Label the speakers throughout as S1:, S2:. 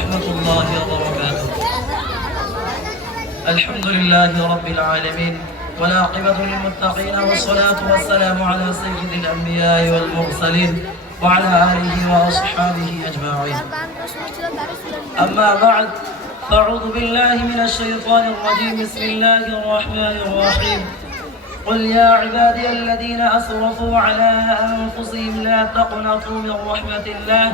S1: ورحمة الله وبركاته. الحمد لله رب العالمين والعاقبة للمتقين والصلاة والسلام على سيد الأنبياء والمرسلين وعلى آله وأصحابه أجمعين. أما بعد فأعوذ بالله من الشيطان الرجيم. بسم الله الرحمن الرحيم. قل يا عبادي الذين أسرفوا على أنفسهم لا تقنطوا من رحمة الله.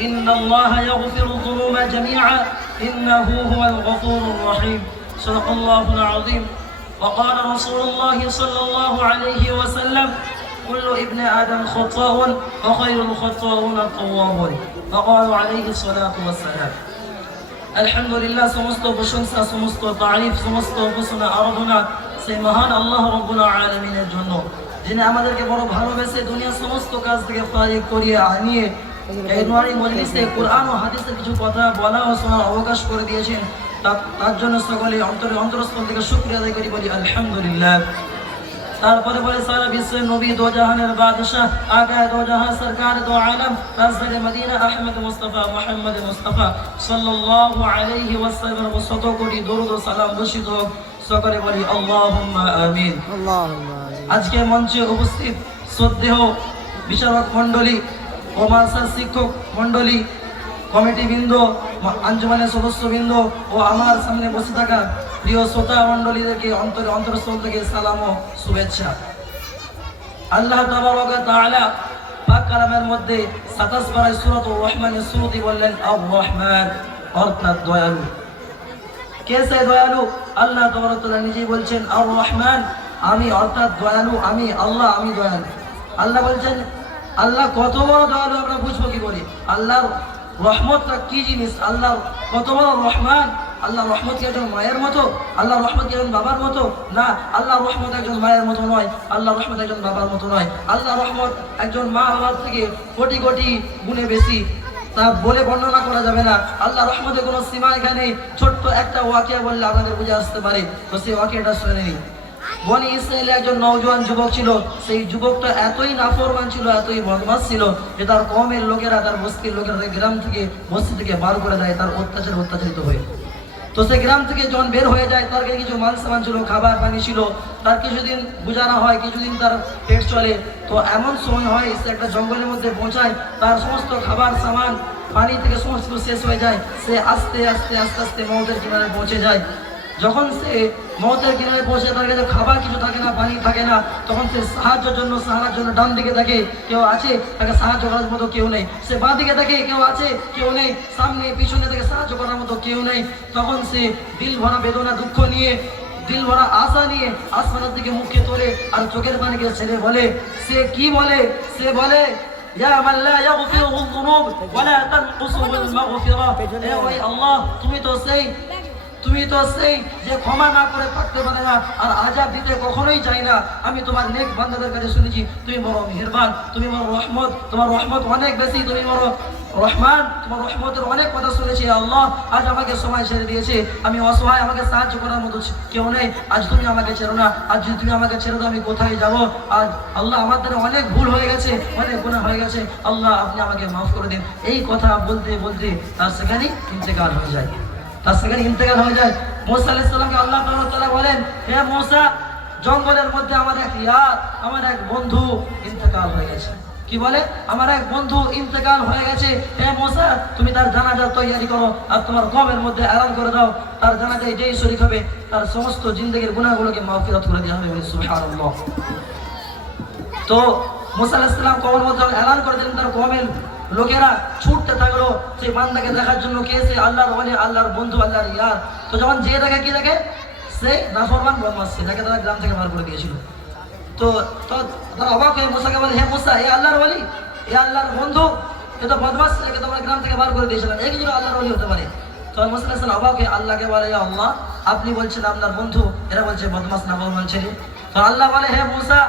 S1: إن الله يغفر الذنوب جميعا إنه هو الغفور الرحيم صدق الله العظيم وقال رسول الله صلى الله عليه وسلم كل ابن آدم خطاء وخير الخطاؤون التوابون وقال عليه الصلاة والسلام আলহামদুলিল্লাহ সমস্ত প্রশংসা সমস্ত তারিফ সমস্ত উপাসনা আরাধনা সেই মহান আল্লাহ রব্বুল আলমিনের জন্য যিনি আমাদেরকে বড় ভালোবেসে দুনিয়ার সমস্ত কাজ থেকে ফারিক করিয়ে আনিয়ে এই মজলিসে কোরআন ও হাদিসের কিছু কথা বলা ও শোনার অবকাশ করে দিয়েছেন। তার জন্য সকলে অন্তরে অন্তরস্থল থেকে শুক্রিয়া আদায় করি বলি আলহামদুলিল্লাহ। তারপরে বলে সারা বিশ্বের নবী দো জাহানের বাদশাহ আগায় দো জাহান সরকার দো আলম রাজদার Medina Ahmad Mustafa Muhammad Mustafa সাল্লাল্লাহু আলাইহি ওয়াসাল্লাম শত কোটি দরুদ ও সালাম বর্ষিত হোক। সকলে বলি আল্লাহুম্মা আমিন। আজকে মঞ্চে উপস্থিত শ্রদ্ধেয় বিচারক মণ্ডলী ও শিক্ষক বৃন্দ আঞ্জুমানের সদস্যবৃন্দ ও আমার সামনে বসে থাকা প্রিয় শ্রোতা মণ্ডলীদেরকে অন্তরে অন্তরস্থল থেকে সালাম ও শুভেচ্ছা। আল্লাহ তাআলা পাক কালামের মধ্যে 27 পারায় সূরাতুর রহমানের শুরুতে বললেন আর রহমান অর্থাৎ দয়ালু। কে সে দয়ালু? আল্লাহ তাবারক নিজেই বলছেন আর রহমান আমি অর্থাৎ দয়ালু, আমি আল্লাহ, আমি দয়ালু। আল্লাহ বলছেন আল্লাহ কত বড় দয়ালু আমরা বুঝব কি করে? আল্লাহর রহমতটা কি জিনিস? আল্লাহ কত বড় রহমান? আল্লাহ রহমত কি একজন মায়ের মতো? আল্লাহ রহমত কি একজন বাবার মতো? না আল্লাহ রহমত একজন মায়ের মতো নয়। আল্লাহ রহমত একজন বাবার মতো নয়। আল্লাহ রহমত একজন মা বাবার থেকে কোটি কোটি গুণে বেশি। তা বলে বর্ণনা করা যাবে না। আল্লাহ রহমতের কোনো সীমা এখানে ছোট্ট একটা ওয়াকিয়া বললে আপনাদের বুঝে আসতে পারে। তো সেই ওয়াকিয়াটা শুনে নিন। বনি ইসরায়েলে একজন নওজোয়ান যুবক ছিল। সেই যুবকটা এতই নাফরমান ছিল, এতই বদমাস ছিল যে তার কমের লোকেরা, তার বস্তির লোকেরা গ্রাম থেকে বস্তি থেকে বার করে দেয়, তার অত্যাচার অত্যাচারিত হয়ে। তো সে গ্রাম থেকে যখন বের হয়ে যায়, তার কাছে কিছু মাল সামান ছিল, খাবার পানি ছিল, তার কিছুদিন গুজারা হয়, কিছুদিন তার পেট চলে। তো এমন সময় হয়, সে একটা জঙ্গলের মধ্যে পৌঁছায়, তার সমস্ত খাবার সামান, পানি থেকে সমস্ত শেষ হয়ে যায়। সে আস্তে আস্তে আস্তে আস্তে মৌতের কিনারে পৌঁছে যায়। যখন সে মৌতের কিনারে পৌঁছে তার কাছে খাবার কিছু থাকে না পানি থাকে না তখন সে সাহায্যের জন্য সাহার জন্য ডান দিকে দেখে কেউ আছে তাকে সাহায্য করার মতো কেউ নেই সে বাঁ দিকে দেখে কেউ আছে কেউ নেই সামনে পিছনে থেকে সাহায্য করার মতো কেউ নেই তখন সে দিল ভরা বেদনা দুঃখ নিয়ে দিল ভরা আশা নিয়ে আসমানের দিকে মুখে তোলে আর চোখের পানিকে ছেড়ে বলে সে কি বলে সে বলে يا من لا يغفر الذنوب ولا تنقص بالمغفرة এ ওই আল্লাহ তুমি তো সেই তুমি তো সেই যে ক্ষমা না করে থাকতে পারে না, আর আজাব দিতে কখনোই চাই না। আমি তোমার নেক বান্দাদের কাছে শুনেছি, তুমি বড় মেহেরবান, তুমি বড় রহমত, তোমার রহমত অনেক বেশি, তুমি বড় রহমান, তোমার রহমতের অনেক কথা শুনেছি আল্লাহ। আজ আমাকে সময় ছেড়ে দিয়েছে, আমি অসহায়, আমাকে সাহায্য করার মতো কেউ নেই। আজ তুমি আমাকে ছেড়ো না, আজ যদি তুমি আমাকে ছেড়ে দাও, আমি কোথায় যাব? আজ আল্লাহ আমার দ্বারা অনেক ভুল হয়ে গেছে, অনেক গুণা হয়ে গেছে। আল্লাহ আপনি আমাকে মাফ করে দিন। এই কথা বলতে বলতে তার সেখানেই ইন্তেকাল হয়ে যায়। তার সেখানে ইন্তেকাল হয়ে যায়। মোসা আলাইহিস সালামকে আল্লাহ তাআলা বলেন, হে মোসা, জঙ্গলের মধ্যে আমার এক ইয়ার আমার এক বন্ধু ইন্তেকাল হয়ে গেছে। কি বলে? আমার এক বন্ধু ইন্তেকাল হয়ে গেছে। হে মোসা, তুমি তার জানাজার তৈরি করো আর তোমার কমের মধ্যে আরাম করে দাও। তার জানাজায় যেই শরীর হবে, তার সমস্ত জিন্দগির গুণাগুলোকে মাফিরাত করে দেওয়া হবে তো মুসা আলাইসালাম কবর মধ্যে এলান করে দিলেন, তার কমের লোকেরা ছুটতে থাকল, সেই বান্দাকে দেখার জন্য কে সে? আল্লাহর ওয়ালি আল্লাহর বন্ধু, আল্লাহর ইয়ার। তো যখন যে দেখে কি দেখে? সে নাফরমান বদমাস সে যাকে তারা গ্রাম থেকে বার করে দিয়েছিল। তো তারা অবাক হয়ে মুসাকে বলে, হে মুসা, এ আল্লাহর ওয়ালি এ আল্লাহর বন্ধু? এ তো বদমাস ছেলেকে তোমরা গ্রাম থেকে বার করে দিয়েছিলাম এই কিছু আল্লাহর ওয়ালি হতে পারে? তখন মুসা অবাক হয়ে আল্লাহকে বলে আল্লাহ, আপনি বলছেন আপনার বন্ধু, এরা বলছে বদমাস না ছেলে। তো আল্লাহ বলে, হে মুসা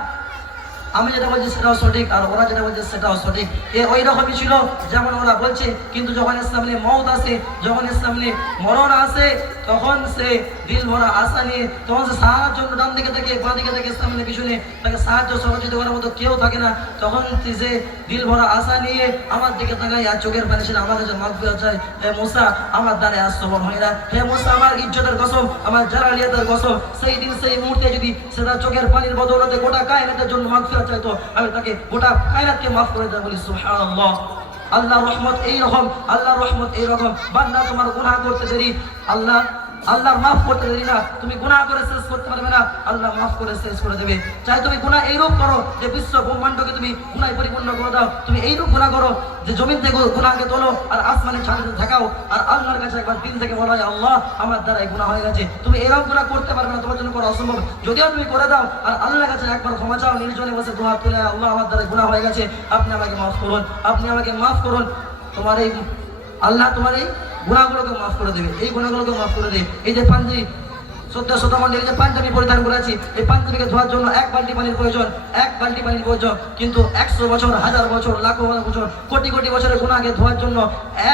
S1: আমি যেটা বলছি সেটাও সঠিক আর ওরা যেটা বলছে সেটাও সঠিক। এ ওই রকমই ছিল, যেমন ওরা বলছে, কিন্তু যখন সামনে মৌত আসে, যখন সামনে মরণ আসে, তখন সে দিল ভরা আশা নিয়ে, তখন সে সারা জন্য ডান দিকে বাঁ দিকে থেকে সামনে পিছনে তাকে সাহায্য করার মতো কেউ থাকে না। তখন সে দিল ভরা আশা নিয়ে আমার দিকে আর চোখের পানি আমার কাছে চাই হে আমার দ্বারে হয় না। হে আমার ইজ্জতের কসম, আমার কসম। সেই দিন, সেই মুহূর্তে যদি সেটা চোখের পানির বদৌলতে গোটা কায়নাতের জন্য মাগফিরাত চাইতো আমি তাকে গোটা কায়নাতকে মাফ করে বলি আল্লাহ রহমত এই রকম আল্লাহ রহমত এই রকম। বান্দা তোমার গুনাহ করতে দেরি। আল্লাহ আল্লাহ মাফ করতে দেরি না। তুমি গুনাহ করে শেষ করতে পারবে না। আল্লাহ মাফ করে শেষ করে দেবে। চাই তুমি গুনাহ এইরূপ করো যে বিশ্ব ব্রহ্মাণ্ডকে তুমি গুনায় পরিপূর্ণ করে দাও। তুমি এইরূপ গুনাহ করো যে জমিন থেকে গুনাহকে তোলো আর আসমানে ছাড়তে থাকাও আর আল্লাহর কাছে একবার দিন থেকে বলা হয় আল্লাহ, আমার দ্বারা এই গুনাহ হয়ে গেছে। তুমি এরকম গুনাহ করতে পারবে না। তোমার জন্য করা অসম্ভব। যদিও তুমি করে দাও, আর আল্লাহর কাছে একবার ক্ষমা চাও, নির্জনে বসে দোয়া তুলে আল্লাহ, আমার দ্বারা গুনাহ হয়ে গেছে। আপনি আমাকে মাফ করুন। আপনি আমাকে মাফ করুন। তোমার এই আল্লাহ তোমার এই গুণাগুলোকে মাফ করে দেবে এই গুণাগুলোকে মাফ করে দেবে। এই যে পাঞ্জাবি সত্য শত মন্দিরে যে পাঞ্জাবি পরিধান করেছি এই পাঞ্জাবিকে ধোয়ার জন্য এক বালতি পানির প্রয়োজন, এক বালতি পানির প্রয়োজন, কিন্তু একশো বছর, হাজার বছর, লাখো বছর, কোটি কোটি বছরের গুণাকে ধোয়ার জন্য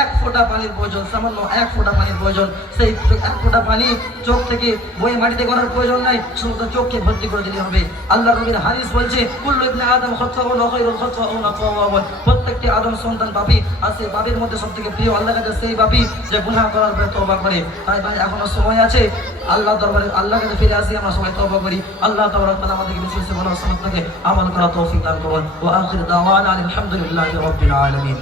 S1: এক ফোঁটা পানির প্রয়োজন, সামান্য এক ফোঁটা পানির প্রয়োজন। সেই এক ফোঁটা পানি চোখ থেকে বয়ে মাটিতে করার প্রয়োজন নাই শুধু চোখকে ভর্তি করে দিলে হবে। আল্লাহ নবীর হাদিস বলছে, কুল্লু ইবনে আদম খতফাউন ওয়া খায়রুল খতফাউন তাওয়াবুন। প্রত্যেকটি আদম সন্তান পাপী, আর সেই পাপীর মধ্যে সবথেকে প্রিয় আল্লাহর কাছে সেই পাপী যে গুনাহ করার পরে তওবা করে। তাই এখনও সময় আছে, আল্লাহ দরবারে আল্লাহর কাছে ফিরে আসি, আমরা সবাই তওবা করি। আল্লাহ তাবারক তাআলা আমাদেরকে বেশি বেশি ভালো সুন্নাতকে আমল করার তৌফিক দান করুন। ওয়া আখির দাওয়ানা আলহামদুলিল্লাহি রাব্বিল আলামিন।